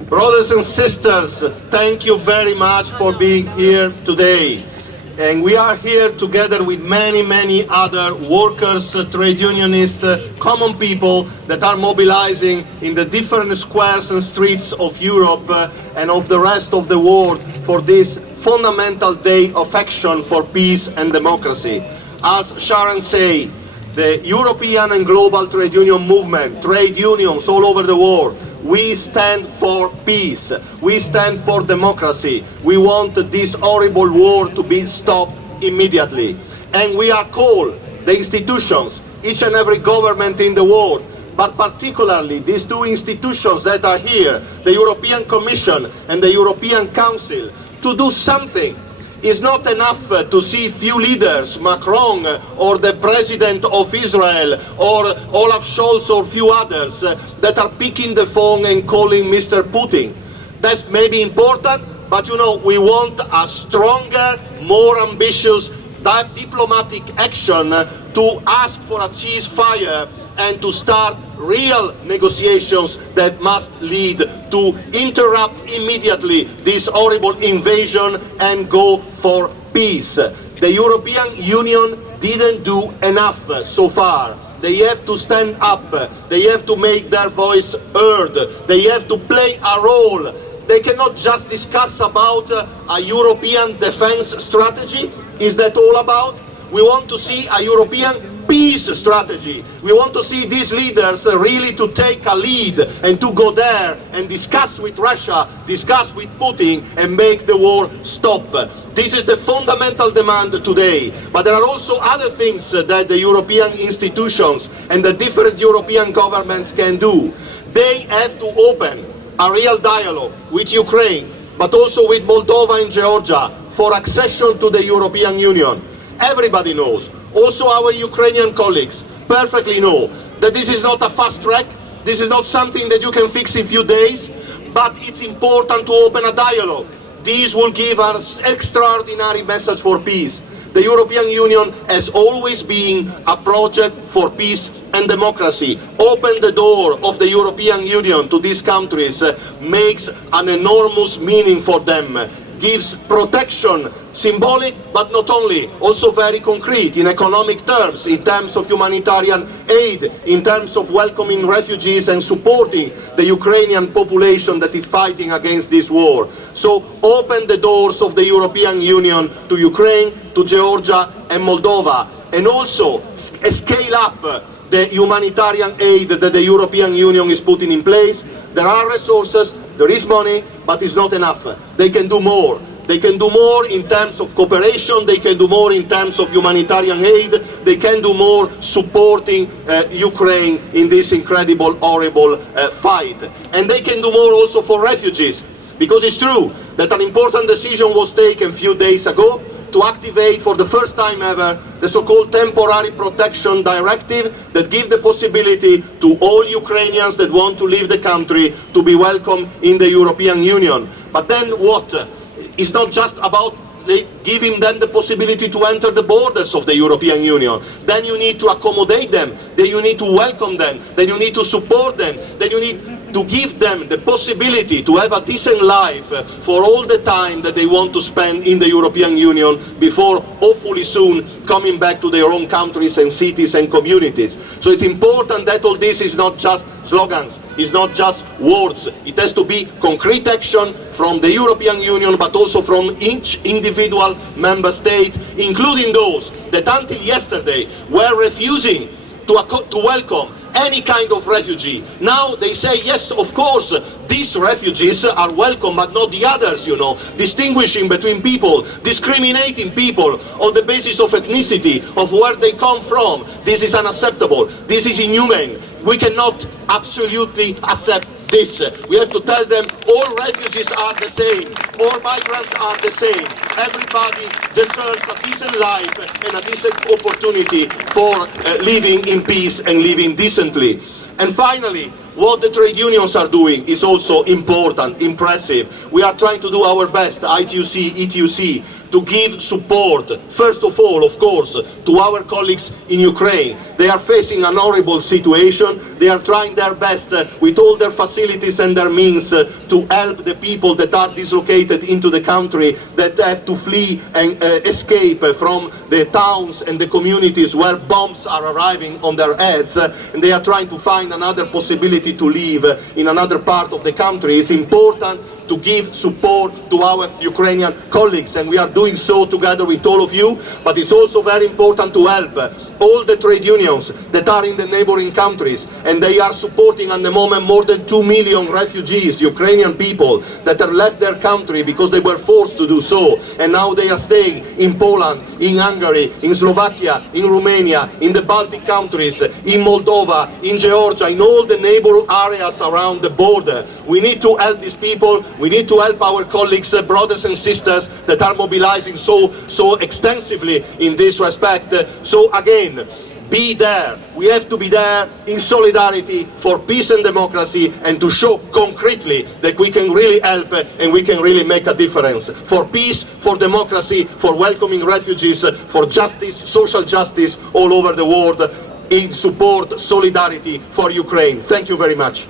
Brothers and sisters, thank you very much for being here today. And we are here together with many other workers, trade unionists, common people that are mobilizing in the different squares and streets of Europe and of the rest of the world for this fundamental day of action for peace and democracy. As Sharon said, the European and global trade union movement, trade unions all over the world, we stand for peace, we stand for democracy, we want this horrible war to be stopped immediately. And we are called, the institutions, each and every government in the world, but particularly these two institutions that are here, the European Commission and the European Council, to do something. It's not enough to see few leaders, Macron or the President of Israel or Olaf Scholz or few others that are picking the phone and calling Mr. Putin. That's maybe important, but you know, we want a stronger, more ambitious diplomatic action to ask for a ceasefire and to start real negotiations that must lead to interrupt immediately this horrible invasion and go for peace. The European Union didn't do enough so far. They have to stand up, they have to make their voice heard, they have to play a role. They cannot just discuss about a European defense strategy. Is that all about? We want to see a European peace strategy. We want to see these leaders really to take a lead and to go there and discuss with Russia, discuss with Putin and make the war stop. This is the fundamental demand today. But there are also other things that the European institutions and the different European governments can do. They have to open a real dialogue with Ukraine, but also with Moldova and Georgia for accession to the European Union. Everybody knows, also our Ukrainian colleagues perfectly know that this is not a fast track, this is not something that you can fix in a few days, but it's important to open a dialogue. This will give us extraordinary message for peace. The European Union has always been a project for peace and democracy. Open the door of the European Union to these countries makes an enormous meaning for them, gives protection, symbolic but not only, also very concrete in economic terms, in terms of humanitarian aid, in terms of welcoming refugees and supporting the Ukrainian population that is fighting against this war. So open the doors of the European Union to Ukraine, to Georgia and Moldova, and also scale up the humanitarian aid that the European Union is putting in place. There are resources, there is money, but it's not enough. They can do more. They can do more in terms of cooperation, they can do more in terms of humanitarian aid, they can do more supporting Ukraine in this incredible, horrible fight. And they can do more also for refugees, because it's true that an important decision was taken a few days ago to activate for the first time ever the so-called temporary protection directive that gives the possibility to all Ukrainians that want to leave the country to be welcome in the European Union. But then what? It's not just about giving them the possibility to enter the borders of the European Union. Then you need to accommodate them, then you need to welcome them, then you need to support them, then you need to give them the possibility to have a decent life for all the time that they want to spend in the European Union before hopefully soon coming back to their own countries and cities and communities. So it's important that all this is not just slogans, it's not just words. It has to be concrete action from the European Union, but also from each individual member state, including those that until yesterday were refusing to welcome any kind of refugee. Now they say, yes, of course, these refugees are welcome, but not the others, you know, distinguishing between people, discriminating people on the basis of ethnicity, of where they come from. This is unacceptable. This is inhumane. We cannot absolutely accept this. We have to tell them all refugees are the same, all migrants are the same. Everybody deserves a decent life and a decent opportunity for living in peace and living decently. And finally, what the trade unions are doing is also important, impressive. We are trying to do our best, ITUC, ETUC, to give support, first of all, of course, to our colleagues in Ukraine. They are facing an horrible situation. They are trying their best with all their facilities and their means to help the people that are dislocated into the country, that have to flee and escape from the towns and the communities where bombs are arriving on their heads, and they are trying to find another possibility to live in another part of the country. It's important to give support to our Ukrainian colleagues, and we are doing so together with all of you, but it's also very important to help all the trade unions that are in the neighboring countries, and they are supporting at the moment more than 2 million refugees, Ukrainian people that have left their country because they were forced to do so, and now they are staying in Poland, in Hungary, in Slovakia, in Romania, in the Baltic countries, in Moldova, in Georgia, in all the neighboring areas around the border. We need to help these people. We need to help our colleagues, brothers and sisters that are mobilizing so extensively in this respect. So again, be there. We have to be there in solidarity for peace and democracy, and to show concretely that we can really help and we can really make a difference. For peace, for democracy, for welcoming refugees, for justice, social justice all over the world, in support, solidarity for Ukraine. Thank you very much.